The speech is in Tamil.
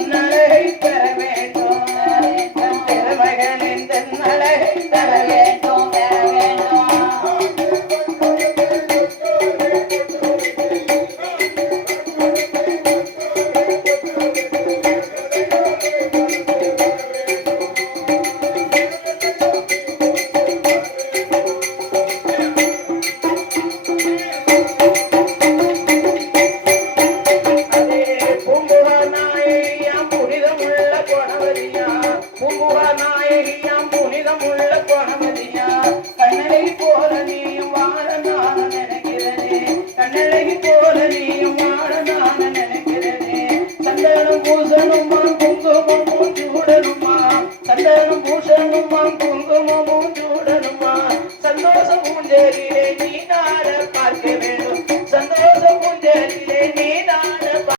தன்னழகை பெற வேண்டும். திருமகன் தன்னழகை பெற வேண்டும் தேகியாம் புனிதம் உள்ள கோணமதியா கண்ணழகி போல நீயும் வாழ நான் நினைக்கிறேனே கண்ணழகி போல நீயும் வாழ நான் நினைக்கிறேனே சந்தனம் பூசணுமா குங்குமமும் சூடனுமா சந்தனம் பூசணுமா குங்குமமும் சூடனுமா சந்தோஷம் பூஞ்சேரியிலே நீ நார பார்க்க வேண்டும்